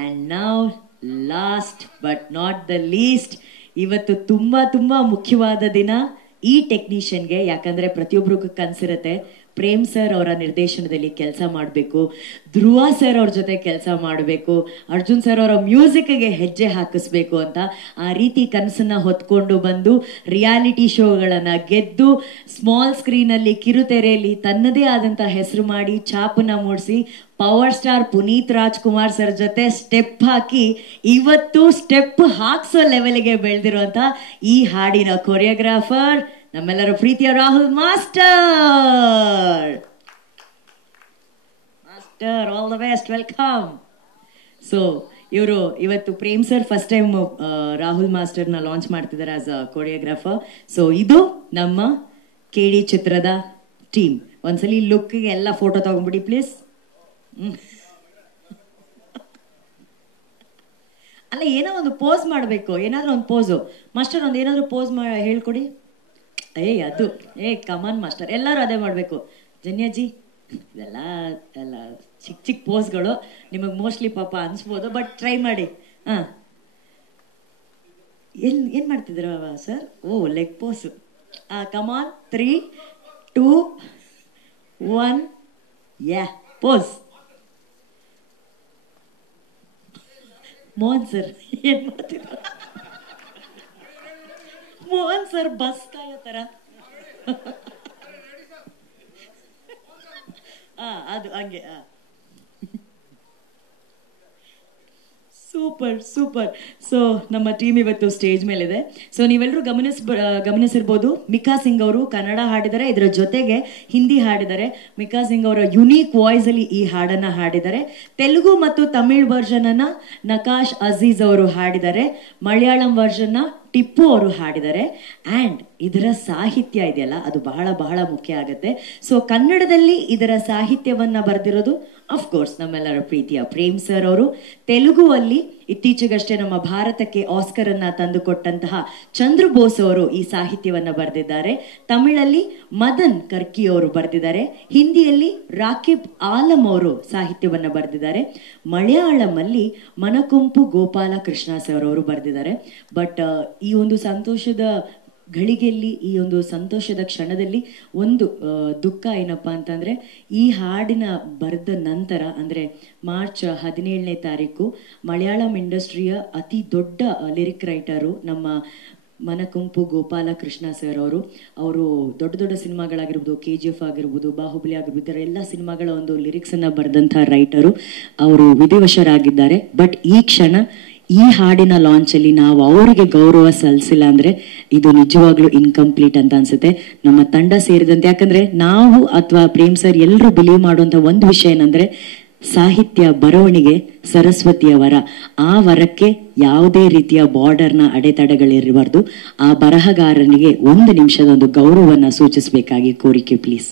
And now last but not the least, ಇವತ್ತು ತುಂಬ ಮುಖ್ಯವಾದ ದಿನ ಈ ಟೆಕ್ನಿಷಿಯನ್ಗೆ. ಯಾಕಂದರೆ ಪ್ರತಿಯೊಬ್ಬರಿಗೂ ಕನಸಿರುತ್ತೆ ಪ್ರೇಮ್ ಸರ್ ಅವರ ನಿರ್ದೇಶನದಲ್ಲಿ ಕೆಲಸ ಮಾಡಬೇಕು, ಧ್ರುವ ಸರ್ ಅವ್ರ ಜೊತೆ ಕೆಲಸ ಮಾಡಬೇಕು, ಅರ್ಜುನ್ ಸರ್ ಅವರ ಮ್ಯೂಸಿಕ್ಗೆ ಹೆಜ್ಜೆ ಹಾಕಿಸ್ಬೇಕು ಅಂತ. ಆ ರೀತಿ ಕನಸನ್ನು ಹೊತ್ಕೊಂಡು ಬಂದು ರಿಯಾಲಿಟಿ ಶೋಗಳನ್ನು ಗೆದ್ದು ಸ್ಮಾಲ್ ಸ್ಕ್ರೀನಲ್ಲಿ ಕಿರುತೆರೆಯಲ್ಲಿ ತನ್ನದೇ ಆದಂಥ ಹೆಸರು ಮಾಡಿ ಛಾಪನ್ನ ಮೂಡಿಸಿ power star Puneeth Rajkumar sir ಜೊತೆ ಸ್ಟೆಪ್ ಹಾಕಿ ಇವತ್ತು ಸ್ಟೆಪ್ ಹಾಕ್ಸೋ ಲೆವೆಲ್ಗೆ ಬೆಳೆದಿರುವಂಥ ಈ ಹಾಡಿನ ಕೊರಿಯೋಗ್ರಾಫರ್ ನಮ್ಮೆಲ್ಲರ ಪ್ರೀತಿಯ Rahul master. All the best, welcome. So ಇವರು ಇವತ್ತು Prem sir first time Rahul ಮಾಸ್ಟರ್ನ ಲಾಂಚ್ ಮಾಡ್ತಿದ್ದಾರೆ ಆಸ್ ಅ ಕೊರಿಯೋಗ್ರಾಫರ್. ಸೊ ಇದು ನಮ್ಮ KD ಚಿತ್ರದ ಟೀಮ್. ಒಂದ್ಸಲಿ ಲುಕ್ಗೆ ಎಲ್ಲ ಫೋಟೋ ತಗೊಂಡ್ಬಿಡಿ ಪ್ಲೀಸ್. ಅಲ್ಲ, ಏನೋ ಒಂದು ಪೋಸ್ ಮಾಡಬೇಕು, ಏನಾದರೂ ಒಂದು ಪೋಸು. ಮಾಸ್ಟರ್ ಒಂದು ಏನಾದರೂ ಪೋಸ್ ಹೇಳ್ಕೊಡಿ. ಅದು ಕಮಾನ್ ಮಾಸ್ಟರ್, ಎಲ್ಲರೂ ಅದೇ ಮಾಡಬೇಕು. ಜನ್ಯಾಜಿ ಇದೆಲ್ಲ ಎಲ್ಲ ಚಿಕ್ಕ ಪೋಸ್ಗಳು ನಿಮಗೆ ಮೋಸ್ಟ್ಲಿ ಪಾಪ ಅನಿಸ್ಬೋದು, ಬಟ್ ಟ್ರೈ ಮಾಡಿ. ಹಾಂ, ಏನು ಮಾಡ್ತಿದ್ದೀರ sir? Leg pose. Come on, 3, 2, 1, pose. Mohan sir ಏನು ಮಾಡ್ತಿದ್ರು? ಮೋಹನ್ ಸರ್ ಬಸ್ ಕಾಯೋ ಥರ. ಅದು ಹಂಗೆ. ಸೂಪರ್. ಸೊ ನಮ್ಮ ಟೀಮ್ ಇವತ್ತು ಸ್ಟೇಜ್ ಮೇಲಿದೆ. ಸೊ ನೀವೆಲ್ಲರೂ ಗಮನಿಸಿರ್ಬೋದು, ಮಿಕಾ ಸಿಂಗ್ ಅವರು ಕನ್ನಡ ಹಾಡಿದ್ದಾರೆ, ಇದರ ಜೊತೆಗೆ ಹಿಂದಿ ಹಾಡಿದ್ದಾರೆ. ಮಿಕಾ ಸಿಂಗ್ ಅವರ ಯುನೀಕ್ ವಾಯ್ಸ್ ಅಲ್ಲಿ ಈ ಹಾಡನ್ನ ಹಾಡಿದ್ದಾರೆ. ತೆಲುಗು ಮತ್ತು ತಮಿಳ್ ವರ್ಷನ್ ಅನ್ನ ನಕಾಶ್ ಅಜೀಜ್ ಅವರು ಹಾಡಿದ್ದಾರೆ. ಮಲಯಾಳಂ ವರ್ಷನ್ನ ಟಿಪ್ಪು ಅವರು ಹಾಡಿದ್ದಾರೆ. ಆ್ಯಂಡ್ ಇದರ ಸಾಹಿತ್ಯ ಇದೆಯಲ್ಲ, ಅದು ಬಹಳ ಮುಖ್ಯ ಆಗುತ್ತೆ. ಸೊ ಕನ್ನಡದಲ್ಲಿ ಇದರ ಸಾಹಿತ್ಯವನ್ನು ಬರೆದಿರೋದು ಅಫ್ಕೋರ್ಸ್ ನಮ್ಮೆಲ್ಲರ ಪ್ರೀತಿಯ ಪ್ರೇಮ್ ಸರ್ ಅವರು. ತೆಲುಗುವಲ್ಲಿ ಇತ್ತೀಚೆಗಷ್ಟೇ ನಮ್ಮ ಭಾರತಕ್ಕೆ ಆಸ್ಕರ್ ಅನ್ನ ತಂದುಕೊಟ್ಟಂತಹ ಚಂದ್ರು ಬೋಸ್ ಅವರು ಈ ಸಾಹಿತ್ಯವನ್ನು ಬರೆದಿದ್ದಾರೆ. ತಮಿಳಲ್ಲಿ ಮದನ್ ಕರ್ಕಿ ಅವರು ಬರೆದಿದ್ದಾರೆ. ಹಿಂದಿಯಲ್ಲಿ ರಾಕಿಬ್ ಆಲಂ ಅವರು ಸಾಹಿತ್ಯವನ್ನು ಬರೆದಿದ್ದಾರೆ. ಮಲಯಾಳಮಲ್ಲಿ ಮನಕೊಂಪು ಗೋಪಾಲ ಕೃಷ್ಣ ಸರ್ ಅವರು ಬರೆದಿದ್ದಾರೆ. ಬಟ್ ಈ ಒಂದು ಸಂತೋಷದ ಘಳಿಗೆಯಲ್ಲಿ, ಈ ಒಂದು ಸಂತೋಷದ ಕ್ಷಣದಲ್ಲಿ ಒಂದು ದುಃಖ ಏನಪ್ಪ ಅಂತಂದರೆ, ಈ ಹಾಡಿನ ಬರೆದ ನಂತರ ಅಂದರೆ ಮಾರ್ಚ್ 17ನೇ ತಾರೀಕು ಮಲಯಾಳಂ ಇಂಡಸ್ಟ್ರಿಯ ಅತಿ ದೊಡ್ಡ ಲಿರಿಕ್ ರೈಟರು ನಮ್ಮ ಮನಕೊಂಪು ಗೋಪಾಲ ಕೃಷ್ಣ ಸರ್ ಅವರು ದೊಡ್ಡ ಸಿನಿಮಾಗಳಾಗಿರ್ಬೋದು, KGF ಆಗಿರ್ಬೋದು, ಬಾಹುಬಲಿ ಆಗಿರ್ಬೋದು, ಇದರ ಎಲ್ಲ ಸಿನಿಮಾಗಳ ಒಂದು ಲಿರಿಕ್ಸನ್ನು ಬರೆದಂಥ ರೈಟರು ಅವರು ವಿಧಿವಶರಾಗಿದ್ದಾರೆ. ಬಟ್ ಈ ಕ್ಷಣ ಈ ಹಾಡಿನ ಲಾಂಚಲ್ಲಿ ನಾವು ಅವರಿಗೆ ಗೌರವ ಸಲ್ಲಿಸಿಲ್ಲ ಅಂದರೆ ಇದು ನಿಜವಾಗ್ಲೂ ಇನ್ಕಂಪ್ಲೀಟ್ ಅಂತ ಅನ್ಸುತ್ತೆ. ನಮ್ಮ ತಂಡ ಸೇರಿದಂತೆ, ಯಾಕಂದರೆ ನಾವು ಅಥವಾ ಪ್ರೇಮ್ ಸರ್ ಎಲ್ಲರೂ ಬಿಲೀವ್ ಮಾಡುವಂಥ ಒಂದು ವಿಷಯ ಏನಂದರೆ, ಸಾಹಿತ್ಯ ಬರವಣಿಗೆ ಸರಸ್ವತಿಯ ವರ. ಆ ವರಕ್ಕೆ ಯಾವುದೇ ರೀತಿಯ ಬಾರ್ಡರ್ನ ಅಡೆತಡೆಗಳಿರಬಾರ್ದು. ಆ ಬರಹಗಾರನಿಗೆ 1 ನಿಮಿಷದ ಒಂದು ಗೌರವವನ್ನು ಸೂಚಿಸಬೇಕಾಗಿ ಕೋರಿಕೆ ಪ್ಲೀಸ್.